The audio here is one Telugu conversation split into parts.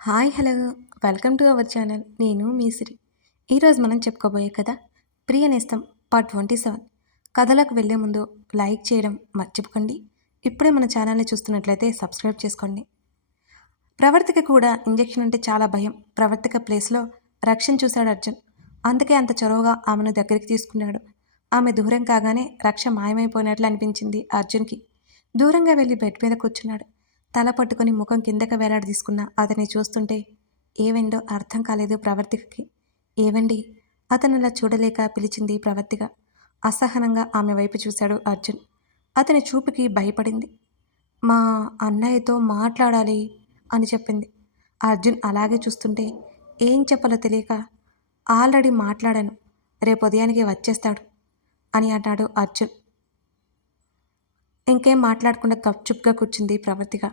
Hi hello welcome to our channel. నేను మీ సిరి. ఈరోజు మనం చెప్పుకోబోయే కథ ప్రియ నేస్తం పార్ట్ 27. కథలోకి వెళ్ళే ముందు లైక్ చేయడం మర్చిపోకండి. ఇప్పుడే మన ఛానల్ని చూస్తున్నట్లయితే సబ్స్క్రైబ్ చేసుకోండి. ప్రవర్తిక కూడా ఇంజెక్షన్ అంటే చాలా భయం. ప్రవర్తిక ప్లేస్లో రక్షణ చూశాడు అర్జున్. అందుకే అంత చొరవగా ఆమెను దగ్గరికి తీసుకున్నాడు. ఆమె దూరం కాగానే రక్ష మాయమైపోయినట్లు అనిపించింది అర్జున్కి. దూరంగా వెళ్ళి బెడ్ మీద కూర్చున్నాడు. తల పట్టుకుని ముఖం కిందకి వేలాడదీసుకున్న అతన్ని చూస్తుంటే ఏవెండో అర్థం కాలేదు ప్రవర్తికకి. ఏవండి, అతను అలా చూడలేక పిలిచింది ప్రవర్తిక. అసహనంగా ఆమె వైపు చూశాడు అర్జున్. అతని చూపుకి భయపడింది. మా అన్నయ్యతో మాట్లాడాలి అని చెప్పింది. అర్జున్ అలాగే చూస్తుంటే ఏం చెప్పాలో తెలియక ఆల్రెడీ మాట్లాడాను, రేపు ఉదయానికి వచ్చేస్తాడు అని అన్నాడు అర్జున్. ఇంకేం మాట్లాడకుండా గప్చుప్గా కూర్చుంది ప్రవర్తిక.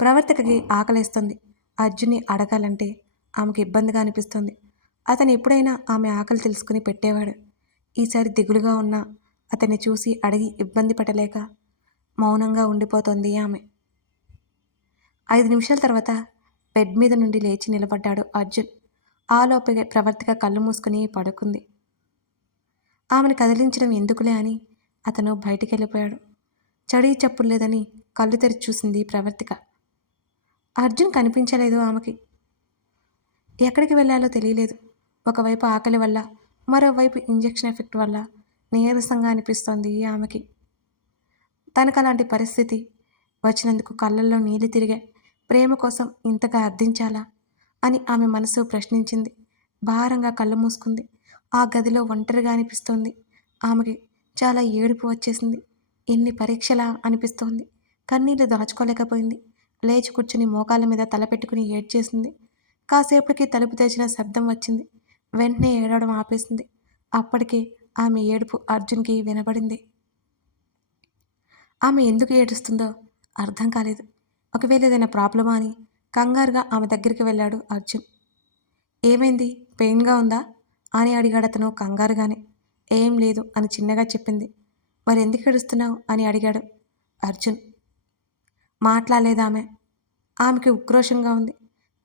ప్రవర్తికకి ఆకలేస్తుంది. అర్జున్ని అడగాలంటే ఆమెకు ఇబ్బందిగా అనిపిస్తుంది. అతను ఎప్పుడైనా ఆమె ఆకలి తెలుసుకుని పెట్టేవాడు. ఈసారి దిగులుగా ఉన్న అతన్ని చూసి అడిగి ఇబ్బంది పడలేక మౌనంగా ఉండిపోతోంది ఆమె. 5 నిమిషాల తర్వాత బెడ్ మీద నుండి లేచి నిలబడ్డాడు అర్జున్. ఆలోపే ప్రవర్తిక కళ్ళు మూసుకుని పడుకుంది. ఆమెను కదిలించడం ఎందుకులే అని అతను బయటికి వెళ్ళిపోయాడు. చడీ చప్పుడు లేదని కళ్ళు తెరిచి చూసింది ప్రవర్తిక. అర్జున్ కనిపించలేదు ఆమెకి. ఎక్కడికి వెళ్ళాలో తెలియలేదు. ఒకవైపు ఆకలి వల్ల, మరోవైపు ఇంజెక్షన్ ఎఫెక్ట్ వల్ల నీరసంగా అనిపిస్తోంది ఆమెకి. తనకు అలాంటి పరిస్థితి వచ్చినందుకు కళ్ళల్లో నీళ్లు తిరిగాయి. ప్రేమ కోసం ఇంతగా అర్థించాలా అని ఆమె మనసు ప్రశ్నించింది. భారంగా కళ్ళు మూసుకుంది. ఆ గదిలో ఒంటరిగా అనిపిస్తోంది ఆమెకి. చాలా ఏడుపు వచ్చేసింది. ఎన్ని పరీక్షలా అనిపిస్తోంది. కన్నీళ్లు దాచుకోలేకపోయింది. లేచి కూర్చుని మోకాళ్ళ మీద తల పెట్టుకుని ఏడ్చేసింది. కాసేపటికి తలుపు తెరిచిన శబ్దం వచ్చింది. వెంటనే ఏడవడం ఆపేసింది. అప్పటికే ఆమె ఏడుపు అర్జున్కి వినబడింది. ఆమె ఎందుకు ఏడుస్తుందో అర్థం కాలేదు. ఒకవేళ ఏదైనా ప్రాబ్లమా అని కంగారుగా ఆమె దగ్గరికి వెళ్ళాడు అర్జున్. ఏమైంది, పెయిన్గా ఉందా అని అడిగాడు అతను కంగారుగానే. ఏం లేదు అని చిన్నగా చెప్పింది. మరి ఎందుకు ఏడుస్తున్నావు అని అడిగాడు అర్జున్. మాట్లాడలేదామె. ఆమెకి ఉక్రోషంగా ఉంది.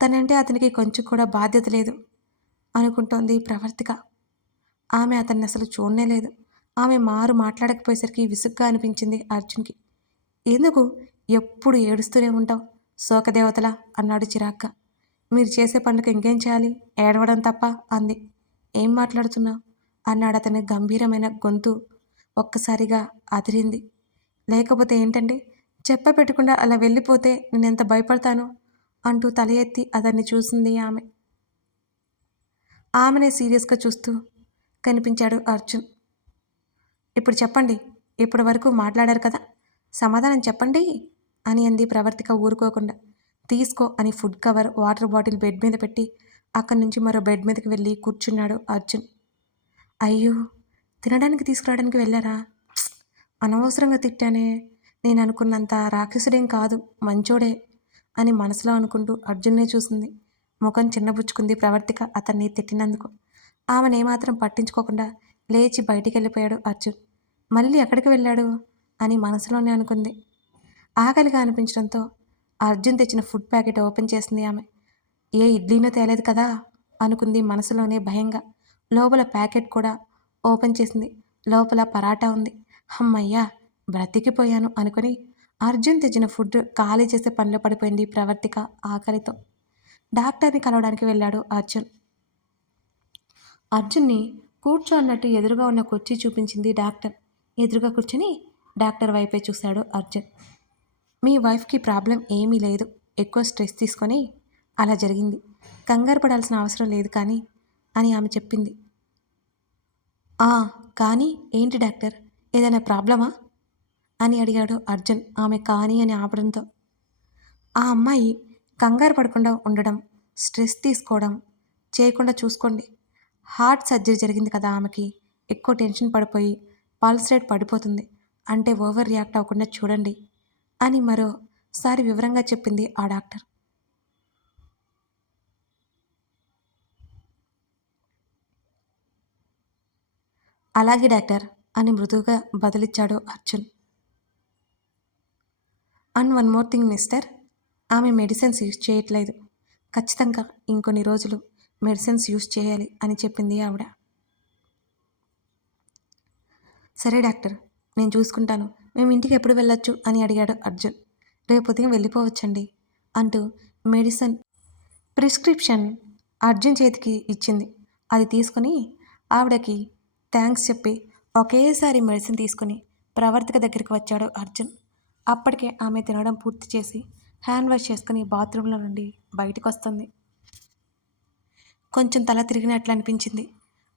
తనంటే అతనికి కొంచెం కూడా బాధ్యత లేదు అనుకుంటోంది ప్రవర్తిక. ఆమె అతన్ని అసలు చూడనే లేదు. ఆమె మాట్లాడకపోయేసరికి విసుగ్గా అనిపించింది అర్జున్కి. ఎందుకు ఎప్పుడు ఏడుస్తూనే ఉంటావు శోకదేవతలా అన్నాడు చిరాగ్గా. మీరు చేసే పండుగ ఇంకేం చేయాలి, ఏడవడం తప్ప అంది. ఏం మాట్లాడుతున్నావు అన్నాడు అతని గంభీరమైన గొంతు. ఒక్కసారిగా అదిరింది. లేకపోతే ఏంటండి, చెప్పపెట్టకుండా అలా వెళ్ళిపోతే నేనెంత భయపడతాను అంటూ తల ఎత్తి అతన్ని చూసింది ఆమె. ఆమెనే సీరియస్గా చూస్తూ కనిపించాడు అర్జున్. ఇప్పుడు చెప్పండి, ఇప్పటి వరకు మాట్లాడారు కదా, సమాధానం చెప్పండి అని అంది ప్రవర్తిక ఊరుకోకుండా. తీసుకో అని food cover, water bottle bed మీద పెట్టి అక్కడి నుంచి మరో బెడ్ మీదకి వెళ్ళి కూర్చున్నాడు అర్జున్. అయ్యో, తినడానికి తీసుకురావడానికి వెళ్ళారా? అనవసరంగా తిట్టానే. నేను అనుకున్నంత రాక్షసుడేం కాదు, మంచోడే అని మనసులో అనుకుంటూ అర్జున్నే చూసింది. ముఖం చిన్నబుచ్చుకుంది ప్రవర్తిక అతన్ని తిట్టినందుకు. ఆమెనేమాత్రం పట్టించుకోకుండా లేచి బయటికి వెళ్ళిపోయాడు అర్జున్. మళ్ళీ ఎక్కడికి వెళ్ళాడు అని మనసులోనే అనుకుంది. ఆకలిగా అనిపించడంతో అర్జున్ తెచ్చిన ఫుడ్ ప్యాకెట్ ఓపెన్ చేసింది ఆమె. ఏ ఇడ్లీనో తేలేదు కదా అనుకుంది మనసులోనే భయంగా. లోపల ప్యాకెట్ కూడా ఓపెన్ చేసింది. లోపల పరాటా ఉంది. అమ్మయ్యా, బ్రతికిపోయాను అనుకుని అర్జున్ తెచ్చిన ఫుడ్ ఖాళీ చేసే పనిలో పడిపోయింది ప్రవర్తిక ఆకలితో. డాక్టర్ని కలవడానికి వెళ్ళాడు అర్జున్. అర్జున్ని కూర్చో అన్నట్టు ఎదురుగా ఉన్న కుర్చీ చూపించింది డాక్టర్. ఎదురుగా కూర్చుని డాక్టర్ వైపే చూశాడు అర్జున్. మీ వైఫ్కి ప్రాబ్లం ఏమీ లేదు, ఎక్కువ స్ట్రెస్ తీసుకొని అలా జరిగింది, కంగారు పడాల్సిన అవసరం లేదు కానీ అని ఆమె చెప్పింది. కానీ ఏంటి డాక్టర్, ఏదైనా ప్రాబ్లమా అని అడిగాడు అర్జున్ ఆమె కానీ అని ఆపడంతో. ఆ అమ్మాయి కంగారు పడకుండా ఉండడం, స్ట్రెస్ తీసుకోవడం చేయకుండా చూసుకోండి. హార్ట్ సర్జరీ జరిగింది కదా ఆమెకి, ఎక్కువ టెన్షన్ పడిపోయి పల్స్ రేట్ పడిపోతుంది, అంటే ఓవర్ రియాక్ట్ అవ్వకుండా చూడండి అని మరోసారి వివరంగా చెప్పింది ఆ డాక్టర్. అలాగే డాక్టర్ అని మృదువుగా బదులిచ్చాడు Arjun. And one more thing mister, ఆమె మెడిసిన్స్ యూజ్ చేయట్లేదు. ఖచ్చితంగా ఇంకొన్ని రోజులు మెడిసిన్స్ యూజ్ చేయాలి అని చెప్పింది ఆవిడ. సరే డాక్టర్, నేను చూసుకుంటాను. మేము ఇంటికి ఎప్పుడు వెళ్ళొచ్చు అని అడిగాడు అర్జున్. రేపు ఉదయం వెళ్ళిపోవచ్చండి అంటూ మెడిసిన్ ప్రిస్క్రిప్షన్ అర్జున్ చేతికి ఇచ్చింది. అది తీసుకుని ఆవిడకి థ్యాంక్స్ చెప్పి ఒకేసారి మెడిసిన్ తీసుకుని ప్రవర్తిక దగ్గరికి వచ్చాడు అర్జున్. అప్పటికే ఆమె తినడం పూర్తి చేసి హ్యాండ్ వాష్ చేసుకుని బాత్రూంలో నుండి బయటకు వస్తుంది. కొంచెం తల తిరిగినట్లు అనిపించింది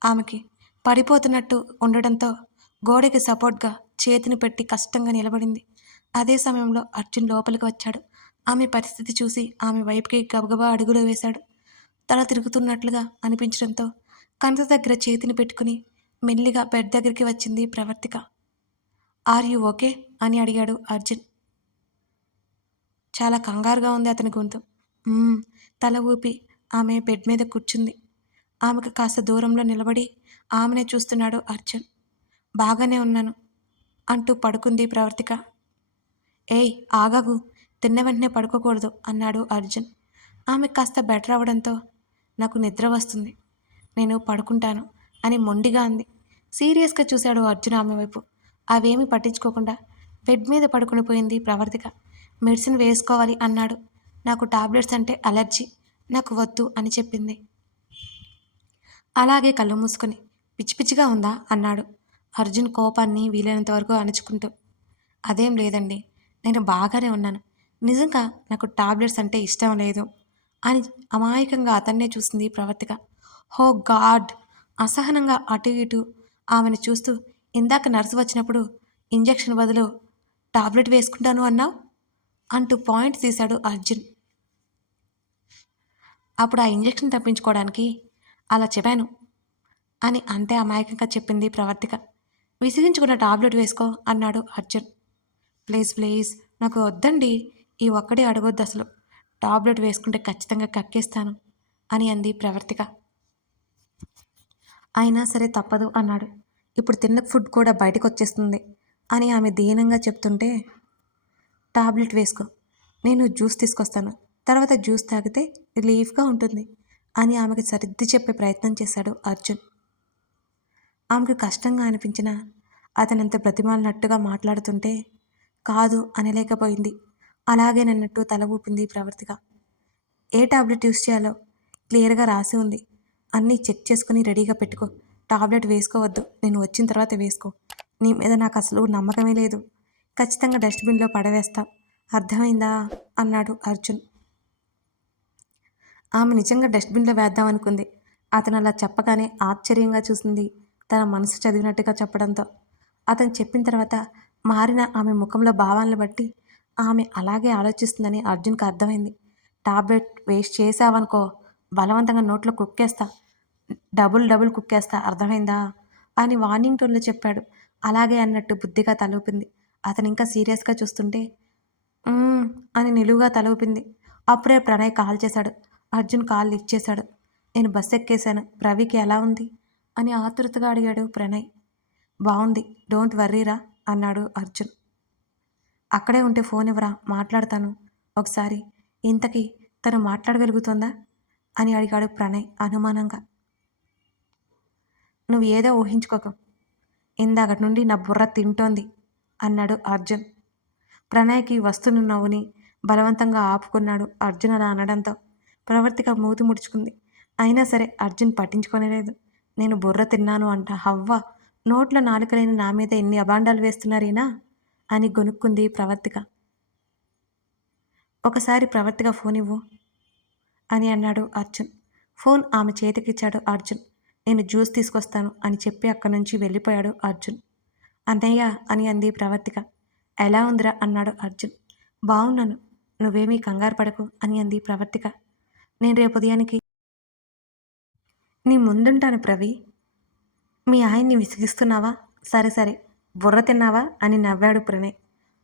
ఆమెకి. పడిపోతున్నట్టు ఉండడంతో గోడకి సపోర్ట్గా చేతిని పెట్టి కష్టంగా నిలబడింది. అదే సమయంలో అర్జున్ లోపలికి వచ్చాడు. ఆమె పరిస్థితి చూసి ఆమె వైపుకి గబగబా అడుగులు వేశాడు. తల తిరుగుతున్నట్లుగా అనిపించడంతో కంట దగ్గర చేతిని పెట్టుకుని మెల్లిగా బెడ్ దగ్గరికి వచ్చింది ప్రవర్తిక. ఆర్ యూ ఓకే అని అడిగాడు అర్జున్. చాలా కంగారుగా ఉంది అతని గొంతు. తల ఊపి ఆమె బెడ్ మీద కూర్చుంది. ఆమెకు కాస్త దూరంలో నిలబడి ఆమెనే చూస్తున్నాడు అర్జున్. బాగానే ఉన్నాను అంటూ పడుకుంది ప్రవర్తిక. ఏయ్ ఆగాగు, తిన్న వెంటనే పడుకోకూడదు అన్నాడు అర్జున్. ఆమె కాస్త బెటర్ అవడంతో నాకు నిద్ర వస్తుంది, నేను పడుకుంటాను అని మొండిగా అంది. సీరియస్గా చూశాడు అర్జున్ ఆమె వైపు. అవేమీ పట్టించుకోకుండా బెడ్ మీద పడుకుని పోయింది ప్రవర్తిక. మెడిసిన్ వేసుకోవాలి అన్నాడు. నాకు టాబ్లెట్స్ అంటే అలర్జీ, నాకు వద్దు అని చెప్పింది. అలాగే కళ్ళు మూసుకొని పిచ్చి పిచ్చిగా ఉందా అన్నాడు అర్జున్ కోపాన్ని వీలైనంత వరకు అణుచుకుంటూ. అదేం లేదండి, నేను బాగానే ఉన్నాను. నిజంగా నాకు టాబ్లెట్స్ అంటే ఇష్టం లేదు అని అమాయకంగా అతన్నే చూసింది ప్రవర్తిక. హో గాడ్! అసహనంగా అటు ఇటు ఆమెను చూస్తూ, ఇందాక నర్సు వచ్చినప్పుడు ఇంజెక్షన్ బదులు టాబ్లెట్ వేసుకుంటాను అన్నావు అంటూ పాయింట్ తీశాడు అర్జున్. అప్పుడు ఆ ఇంజెక్షన్ తప్పించుకోవడానికి అలా చెప్పాను అని అంతే అమాయకంగా చెప్పింది ప్రవర్తిక. విసిగించుకున్న టాబ్లెట్ వేసుకో అన్నాడు అర్జున్. ప్లీజ్ ప్లీజ్ నాకు వద్దండి, ఈ ఒక్కడే అడగొద్దు అసలు. టాబ్లెట్ వేసుకుంటే ఖచ్చితంగా కక్కేస్తాను అని అంది ప్రవర్తిక. అయినా సరే తప్పదు అన్నాడు. ఇప్పుడు తిన్న ఫుడ్ కూడా బయటకు వచ్చేస్తుంది అని ఆమె దీనంగా చెప్తుంటే, టాబ్లెట్ వేసుకో, నేను జ్యూస్ తీసుకొస్తాను, తర్వాత జ్యూస్ తాగితే రిలీఫ్గా ఉంటుంది అని ఆమెకు సర్ది చెప్పే ప్రయత్నం చేశాడు అర్జున్. ఆమెకు కష్టంగా అనిపించిన అతనంత బ్రతిమాలినట్టుగా మాట్లాడుతుంటే కాదు అనలేకపోయింది. అలాగేనన్నట్టు తల ఊపింది ప్రవర్తిక. ఏ టాబ్లెట్ యూస్ చేయాలో క్లియర్గా రాసి ఉంది, అన్నీ చెక్ చేసుకుని రెడీగా పెట్టుకో. టాబ్లెట్ వేసుకోవద్దు, నేను వచ్చిన తర్వాత వేసుకో. నీ మీద నాకు అసలు నమ్మకమే లేదు, ఖచ్చితంగా డస్ట్బిన్లో పడవేస్తా, అర్థమైందా అన్నాడు అర్జున్. ఆమె నిజంగా డస్ట్బిన్లో వేద్దామనుకుంది. అతను అలా చెప్పగానే ఆశ్చర్యంగా చూసింది, తన మనసు చదివినట్టుగా చెప్పడంతో. అతను చెప్పిన తర్వాత మారిన ఆమె ముఖంలో భావాలను బట్టి ఆమె అలాగే ఆలోచిస్తుందని అర్జున్కి అర్థమైంది. టాబ్లెట్ వేస్ట్ చేసావనుకో, బలవంతంగా నోట్లో కుక్కేస్తా, డబుల్ కుక్కేస్తా, అర్థమైందా అని వార్నింగ్ టోన్లో చెప్పాడు. అలాగే అన్నట్టు బుద్ధిగా తలూపింది. అతను ఇంకా సీరియస్గా చూస్తుంటే అని నిలువుగా తలూపింది. అప్పుడే ప్రణయ్ కాల్ చేశాడు. అర్జున్ కాల్ లిఫ్ట్ చేశాడు. నేను బస్ ఎక్కేశాను, రవికి ఎలా ఉంది అని ఆతృతగా అడిగాడు ప్రణయ్. బాగుంది, డోంట్ వర్రీరా అన్నాడు అర్జున్. అక్కడే ఉంటే ఫోన్ ఇవ్వరా, మాట్లాడతాను ఒకసారి. ఇంతకీ తను మాట్లాడగలుగుతుందా అని అడిగాడు ప్రణయ్ అనుమానంగా. నువ్వు ఏదో ఊహించుకోకు, ఇందాకటి నుండి నా బుర్ర తింటోంది అన్నాడు అర్జున్. ప్రణయ్కి వస్తున్న నవ్వుని బలవంతంగా ఆపుకున్నాడు అర్జున్ అలా అనడంతో. ప్రవర్తిక మూతి ముడుచుకుంది. అయినా సరే అర్జున్ పట్టించుకోలేదు. నేను బుర్ర తిన్నాను అంట, హవ్వ నోట్లో నాలుకలేని నా మీద ఎన్ని అబాండాలు వేస్తున్నారేనా అని గొనుక్కుంది ప్రవర్తిక. ఒకసారి ప్రవర్తిక ఫోన్ ఇవ్వు అని అన్నాడు అర్జున్. ఫోన్ ఆమె చేతికిచ్చాడు అర్జున్. నేను జ్యూస్ తీసుకొస్తాను అని చెప్పి అక్కడి నుంచి వెళ్ళిపోయాడు అర్జున్. అన్నయ్య అని అంది ప్రవర్తిక. ఎలా ఉందిరా అన్నాడు అర్జున్. బాగున్నాను, నువ్వేమీ కంగారు పడకు అని అంది ప్రవర్తిక. నేను రేపు ఉదయానికి నీ ముందుంటాను ప్రవి. మీ ఆయన్ని విసిగిస్తున్నావా? సరే సరే, బుర్ర తిన్నావా అని నవ్వాడు ప్రణయ్.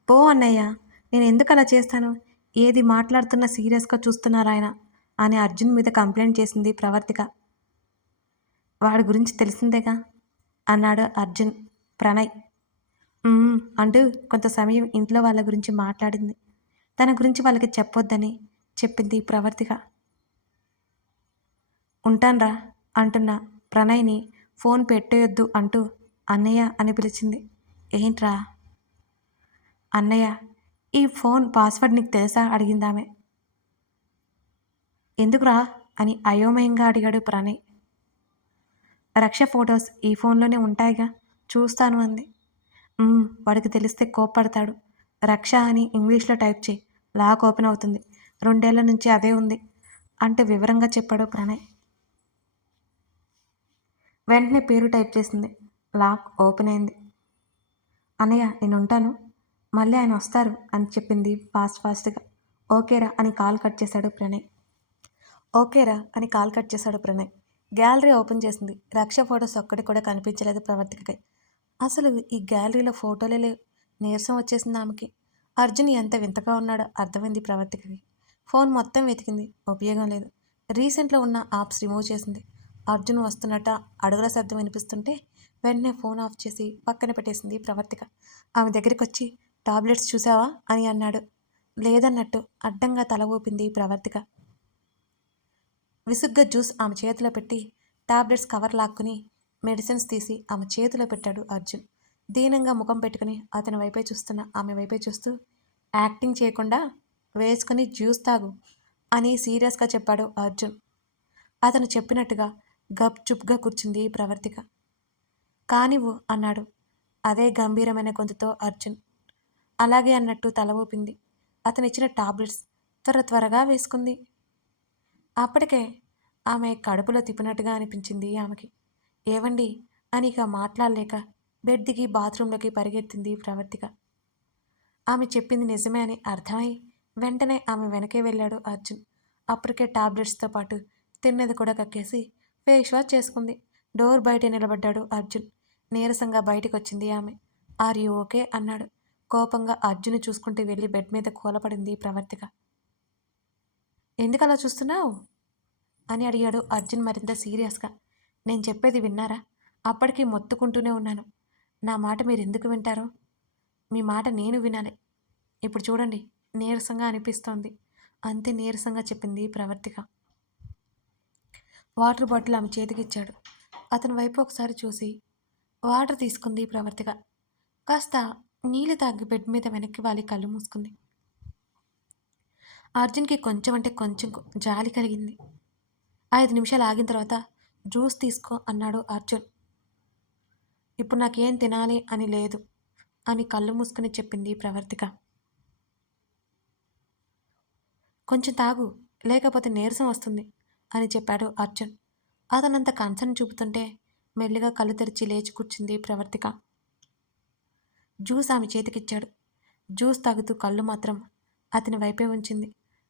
పో అన్నయ్య, నేను ఎందుకు అలా చేస్తాను, ఏది మాట్లాడుతున్నా సీరియస్గా చూస్తున్నారాయన అని అర్జున్ మీద కంప్లైంట్ చేసింది ప్రవర్తిక. వాడి గురించి తెలిసిందేగా అన్నాడు అర్జున్. ప్రణయ్ అంటూ కొంత సమయం ఇంట్లో వాళ్ళ గురించి మాట్లాడింది. తన గురించి వాళ్ళకి చెప్పొద్దని చెప్పింది ప్రవర్తిక. ఉంటాన్రా అంటున్న ప్రణయ్ని ఫోన్ పెట్టేయొద్దు అంటూ అన్నయ్య అని పిలిచింది. ఏంట్రా? అన్నయ్య, ఈ ఫోన్ పాస్వర్డ్ నీకు తెలుసా అడిగిందామె. ఎందుకురా అని అయోమయంగా అడిగాడు ప్రణయ్. రక్ష ఫొటోస్ ఈ ఫోన్లోనే ఉంటాయిగా, చూస్తాను అంది. వాడికి తెలిస్తే కోప్పడతాడు. రక్ష అని ఇంగ్లీష్లో టైప్ చేయి, లాక్ ఓపెన్ అవుతుంది. 2 ఏళ్ల నుంచి అదే ఉంది అంటూ వివరంగా చెప్పాడు ప్రణయ్. వెంటనే పేరు టైప్ చేసింది. లాక్ ఓపెన్ అయింది. అన్నయ్య నేను ఉంటాను, మళ్ళీ ఆయన వస్తారు అని చెప్పింది ఫాస్ట్గా. ఓకేరా అని కాల్ కట్ చేశాడు ప్రణయ్. గ్యాలరీ ఓపెన్ చేసింది. రక్ష ఫొటోస్ ఒక్కటి కూడా కనిపించలేదు ప్రవర్తికకి. అసలు ఈ గ్యాలరీలో ఫోటోలే లేవు. నీరసం వచ్చేసింది ఆమెకి. అర్జున్ ఎంత వింతగా ఉన్నాడో అర్థమైంది ప్రవర్తికకి. ఫోన్ మొత్తం వెతికింది, ఉపయోగం లేదు. రీసెంట్లో ఉన్న యాప్స్ రిమూవ్ చేసింది. అర్జున్ వస్తున్నట్ట అడుగుల శబ్దం వినిపిస్తుంటే వెంటనే ఫోన్ ఆఫ్ చేసి పక్కన పెట్టేసింది ప్రవర్తిక. ఆమె దగ్గరికి వచ్చి టాబ్లెట్స్ చూసావా అని అన్నాడు. లేదన్నట్టు అడ్డంగా తల ఊపింది ప్రవర్తిక. విసుగ్గా జ్యూస్ ఆమె చేతిలో పెట్టి టాబ్లెట్స్ కవర్ లాక్కుని మెడిసిన్స్ తీసి ఆమె చేతిలో పెట్టాడు అర్జున్. దీనంగా ముఖం పెట్టుకుని అతని వైపే చూస్తున్న ఆమె వైపే చూస్తూ, యాక్టింగ్ చేయకుండా వేసుకుని జ్యూస్ తాగు అని సీరియస్గా చెప్పాడు అర్జున్. అతను చెప్పినట్టుగా గప్చుప్గా కూర్చుంది ప్రవర్తిక. కానివ్వు అన్నాడు అదే గంభీరమైన గొంతుతో అర్జున్. అలాగే అన్నట్టు తల ఊపింది. అతను ఇచ్చిన టాబ్లెట్స్ త్వరగా వేసుకుంది. అప్పటికే ఆమె కడుపులో తిప్పినట్టుగా అనిపించింది ఆమెకి. ఏవండి అని ఇక మాట్లాడలేక బెడ్ దిగి బాత్రూంలోకి పరిగెత్తింది ప్రవర్తిక. ఆమె చెప్పింది నిజమే అని అర్థమై వెంటనే ఆమె వెనకే వెళ్ళాడు అర్జున్. అప్పటికే టాబ్లెట్స్తో పాటు తిన్నది కూడా కక్కేసి ఫేస్ వాష్ చేసుకుంది. డోర్ బయట నిలబడ్డాడు అర్జున్. నీరసంగా బయటికి వచ్చింది ఆమె. ఆర్ యూ ఓకే అన్నాడు. కోపంగా అర్జున్ చూసుకుంటూ వెళ్ళి బెడ్ మీద కూలపడింది ప్రవర్తిక. ఎందుకలా చూస్తున్నావు అని అడిగాడు అర్జున్ మరింత సీరియస్గా. నేను చెప్పేది విన్నారా? అప్పటికీ మొత్తుకుంటూనే ఉన్నాను. నా మాట మీరు ఎందుకు వింటారో? మీ మాట నేను వినాలి. ఇప్పుడు చూడండి నీరసంగా అనిపిస్తోంది. అంతే నీరసంగా చెప్పింది ప్రవర్తిక. వాటర్ బాటిల్ ఆమె చేతికిచ్చాడు. అతని వైపు ఒకసారి చూసి వాటర్ తీసుకుంది ప్రవర్తిక. కాస్త నీళ్ళు తాగి బెడ్ మీద వెనక్కి వాలి కళ్ళు మూసుకుంది. అర్జున్కి కొంచెం అంటే కొంచెం జాలి కలిగింది. 5 నిమిషాలు ఆగిన తర్వాత జ్యూస్ తీసుకో అన్నాడు అర్జున్. ఇప్పుడు నాకేం తినాలి అని లేదు అని కళ్ళు మూసుకుని చెప్పింది ప్రవర్తిక. కొంచెం తాగు, లేకపోతే నీరసం వస్తుంది అని చెప్పాడు అర్జున్. అతనంత కన్సర్న్ చూపుతుంటే మెల్లిగా కళ్ళు తెరిచి లేచి కూర్చుంది ప్రవర్తిక. జ్యూస్ ఆమె చేతికిచ్చాడు. జ్యూస్ తాగుతూ కళ్ళు మాత్రం అతని వైపే ఉంచింది.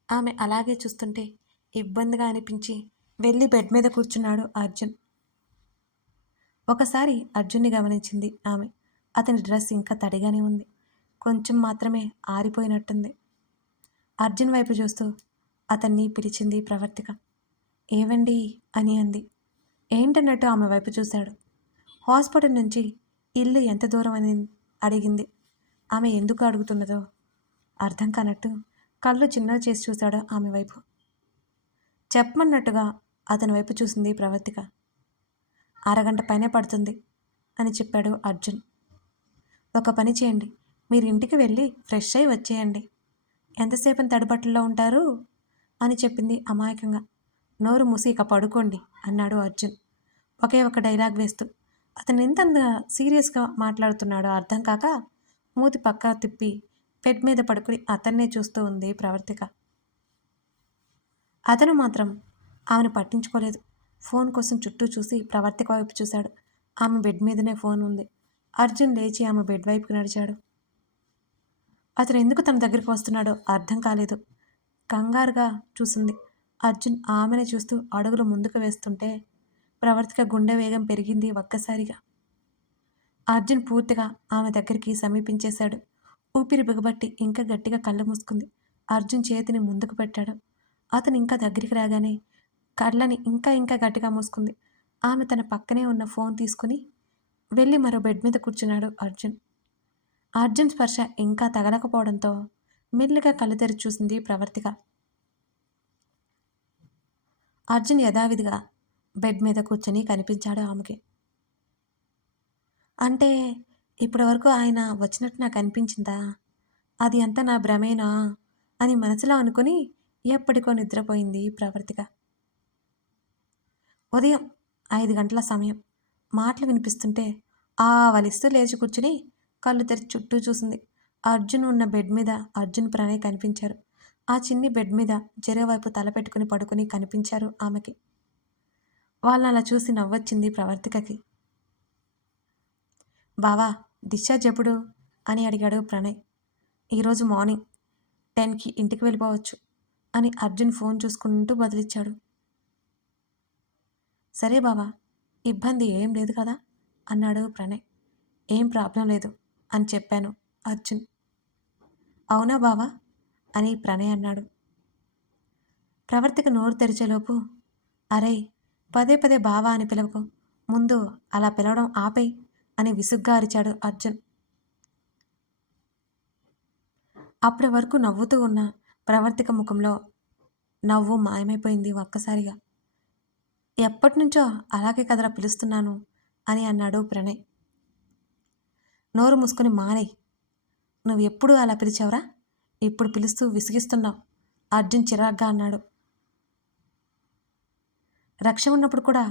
ఆమె అలాగే చూస్తుంటే ఇబ్బందిగా అనిపించి వెళ్ళి బెడ్ మీద కూర్చున్నాడు అర్జున్. ఒకసారి అర్జున్ని గమనించింది ఆమె. అతని డ్రెస్ ఇంకా తడిగానే ఉంది. కొంచెం మాత్రమే ఆరిపోయినట్టుంది. అర్జున్ వైపు చూస్తూ అతన్ని పిలిచింది ప్రవర్తిక. ఏవండి అని అంది. ఏంటన్నట్టు ఆమె వైపు చూశాడు. హాస్పిటల్ నుంచి ఇల్లు ఎంత దూరం అని అడిగింది. ఆమె ఎందుకు అడుగుతున్నదో అర్థం కానట్టు కళ్ళు చిన్నవి చేసి చూశాడు ఆమె వైపు. చెప్పమన్నట్టుగా అతని వైపు చూసింది ప్రవర్తిక. 1 గంట పైనే పడుతుంది అని చెప్పాడు అర్జున్. ఒక పని చేయండి, మీరు ఇంటికి వెళ్ళి ఫ్రెష్ అయి వచ్చేయండి. ఎంతసేపని తడిబట్టల్లో ఉంటారు అని చెప్పింది అమాయకంగా. నోరు మూసి ఇక పడుకోండి అన్నాడు అర్జున్ ఒకే ఒక డైలాగ్ వేస్తూ. అతను ఎంత సీరియస్గా మాట్లాడుతున్నాడో అర్థం కాక మూతి పక్కా తిప్పి బెడ్ మీద పడుకుని అతన్నే చూస్తూ ఉంది ప్రవర్తిక. అతను మాత్రం ఆమెను పట్టించుకోలేదు. ఫోన్ కోసం చుట్టూ చూసి ప్రవర్తిక వైపు చూశాడు. ఆమె బెడ్ మీదనే ఫోన్ ఉంది. అర్జున్ లేచి ఆమె బెడ్ వైపుకి నడిచాడు. అతను ఎందుకు తన దగ్గరికి వస్తున్నాడో అర్థం కాలేదు. కంగారుగా చూసింది. అర్జున్ ఆమెను చూస్తూ అడుగులు ముందుకు వేస్తుంటే ప్రవర్తిక గుండె వేగం పెరిగింది ఒక్కసారిగా. అర్జున్ పూర్తిగా ఆమె దగ్గరికి సమీపించేశాడు. ఊపిరి బిగబట్టి ఇంకా గట్టిగా కళ్ళు మూసుకుంది. అర్జున్ చేతిని ముందుకు పెట్టాడు. అతను ఇంకా దగ్గరికి రాగానే కళ్ళని ఇంకా గట్టిగా మూసుకుంది. ఆమె తన పక్కనే ఉన్న ఫోన్ తీసుకుని వెళ్ళి మరో బెడ్ మీద కూర్చున్నాడు అర్జున్. అర్జున్ స్పర్శ ఇంకా తగలకపోవడంతో మెల్లిగా కళ్ళు తెరిచి చూసింది ప్రవర్తిక. అర్జున్ యథావిధిగా బెడ్ మీద కూర్చొని కనిపించాడు ఆమెకి. అంటే ఇప్పటివరకు ఆయన వచ్చినట్టు నాకు అనిపించిందా? అది అంతా నా భ్రమేనా అని మనసులో అనుకుని ఎప్పటికో నిద్రపోయింది ప్రవర్తిక. ఉదయం 5 గంటల సమయం. మాటలు వినిపిస్తుంటే ఆవలిస్తూ లేచి కూర్చుని కళ్ళు తెరిచి చుట్టూ చూసింది. అర్జున్ ఉన్న బెడ్ మీద అర్జున్, ప్రణయ్ కనిపించారు. ఆ చిన్ని బెడ్ మీద చెరోవైపు తల పెట్టుకుని పడుకుని కనిపించారు ఆమెకి. వాళ్ళని అలా చూసి నవ్వొచ్చింది ప్రవర్తికకి. బావా, డిశ్చార్జ్ ఎప్పుడు అని అడిగాడు ప్రణయ్. ఈరోజు మార్నింగ్ 10కి ఇంటికి వెళ్ళిపోవచ్చు అని అర్జున్ ఫోన్ చూసుకుంటూ బదిలిచ్చాడు. సరే బావా, ఇబ్బంది ఏం లేదు కదా అన్నాడు ప్రణయ్. ఏం ప్రాబ్లం లేదు అని చెప్పాను అర్జున్. అవునా బావా అని ప్రణయ్ అన్నాడు. ప్రవర్తిక నోరు తెరిచేలోపు, అరే పదే పదే బావా అని పిలవకు, ముందు అలా పిలవడం ఆపేయ్ అని విసుగ్గా అరిచాడు అర్జున్. అప్పటి వరకు నవ్వుతూ ఉన్న ప్రవర్తిక ముఖంలో నవ్వు మాయమైపోయింది ఒక్కసారిగా. ఎప్పటినుంచో అలాగే కదరా పిలుస్తున్నాను అని అన్నాడు ప్రణయ్. నోరు మూసుకొని మానేయ్, నువ్వు ఎప్పుడు అలా పిలిచావురా? ఇప్పుడు పిలుస్తూ విసిగిస్తున్నావు అర్జున్ చిరాగ్గా అన్నాడు. రక్ష ఉన్నప్పుడు కూడా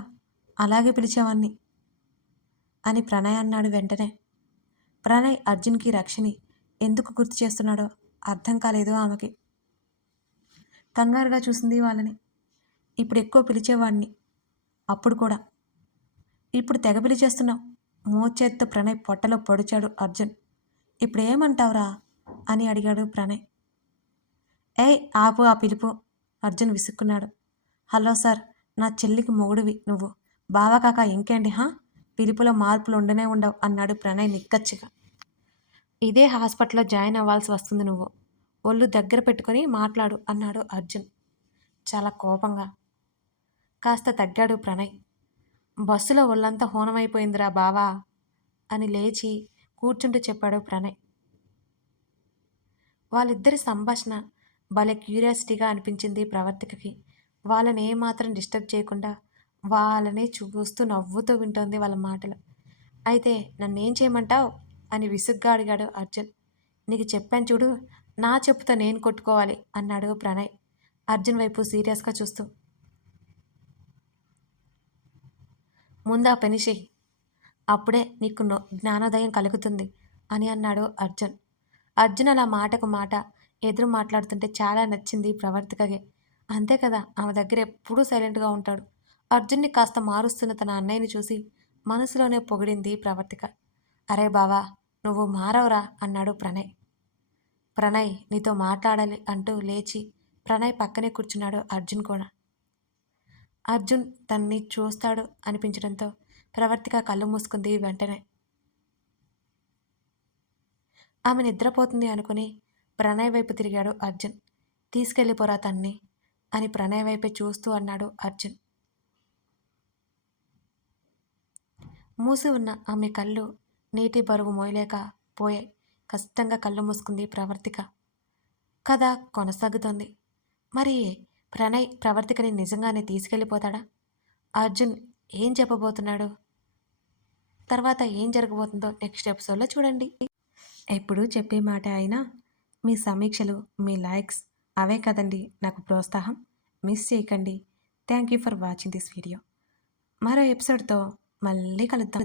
అలాగే పిలిచేవాణ్ణి అని ప్రణయ్ అన్నాడు వెంటనే. ప్రణయ్ అర్జున్కి రక్షని ఎందుకు గుర్తు చేస్తున్నాడో అర్థం కాలేదు ఆమెకి. కంగారుగా చూసింది వాళ్ళని. ఇప్పుడు ఎక్కువ పిలిచేవాడిని, అప్పుడు కూడా. ఇప్పుడు తెగ పిలిచేస్తున్నావు. మోచేత్తో ప్రణయ్ పొట్టలో పొడిచాడు అర్జున్. ఇప్పుడు ఏమంటావురా అని అడిగాడు ప్రణయ్. ఏయ్ ఆపు ఆ పిలుపు, అర్జున్ విసుక్కున్నాడు. హలో సార్, నా చెల్లికి మొగుడివి నువ్వు, బావా కాక ఇంకేంటి హా? పిలుపులో మార్పులు ఉండనే ఉండవు అన్నాడు ప్రణయ్ నిక్కచ్చిగా. ఇదే హాస్పిటల్లో జాయిన్ అవ్వాల్సి వస్తుంది నువ్వు, ఒళ్ళు దగ్గర పెట్టుకొని మాట్లాడు అన్నాడు అర్జున్ చాలా కోపంగా. కాస్త తగ్గాడు ప్రణయ్. బస్సులో ఒళ్ళంతా హోనమైపోయిందిరా బావా అని లేచి కూర్చుంటూ చెప్పాడు ప్రణయ్. వాళ్ళిద్దరి సంభాషణ భలే క్యూరియాసిటీగా అనిపించింది ప్రవర్తికకి. వాళ్ళని ఏమాత్రం డిస్టర్బ్ చేయకుండా వాళ్ళనే చూస్తూ నవ్వుతూ వింటోంది వాళ్ళ మాటలు. అయితే నన్నేం చేయమంటావు అని విసుగ్గా అడిగాడు అర్జున్. నీకు చెప్పాను చూడు, నా చెప్పుతో నేను కొట్టుకోవాలి అన్నాడు ప్రణయ్ అర్జున్ వైపు సీరియస్గా చూస్తూ. ముందు ఆ పని చెయ్యి, అప్పుడే నీకు జ్ఞానోదయం కలుగుతుంది అని అన్నాడు అర్జున్. అర్జున్ అలా మాటకు మాట ఎదురు మాట్లాడుతుంటే చాలా నచ్చింది ప్రవర్తికకి. అంతే కదా, ఆమె దగ్గర ఎప్పుడూ సైలెంట్గా ఉంటాడు. అర్జున్ని కాస్త మారుస్తున్న తన అన్నయ్యని చూసి మనసులోనే పొగిడింది ప్రవర్తిక. అరే బావా, నువ్వు మారవరా అన్నాడు ప్రణయ్. ప్రణయ్ నీతో మాట్లాడాలి అంటూ లేచి ప్రణయ్ పక్కనే కూర్చున్నాడు అర్జున్ కూడా. అర్జున్ తన్ని చూస్తాడు అనిపించడంతో ప్రవర్తిక కళ్ళు మూసుకుంది వెంటనే. ఆమె నిద్రపోతుంది అనుకుని ప్రణయ్ వైపు తిరిగాడు అర్జున్. తీసుకెళ్ళిపోరా తన్ని అని ప్రణయ్ వైపే చూస్తూ అన్నాడు అర్జున్. మూసి ఉన్న ఆమె కళ్ళు నీటి బరువు మోయలేక పోయాయి. కష్టంగా కళ్ళు మూసుకుంది ప్రవర్తిక. కథ కొనసాగుతోంది. మరి ప్రణయ్ ప్రవర్తికని నిజంగానే తీసుకెళ్ళిపోతాడా? అర్జున్ ఏం చెప్పబోతున్నాడు? తర్వాత ఏం జరగబోతుందో నెక్స్ట్ ఎపిసోడ్లో చూడండి. ఎప్పుడూ చెప్పే మాట అయినా మీ సమీక్షలు, మీ లైక్స్ అవే కదండి నాకు ప్రోత్సాహం. మిస్ చేయకండి. Thank you for watching this video. మరో ఎపిసోడ్తో మళ్ళీ కలుద్దాం.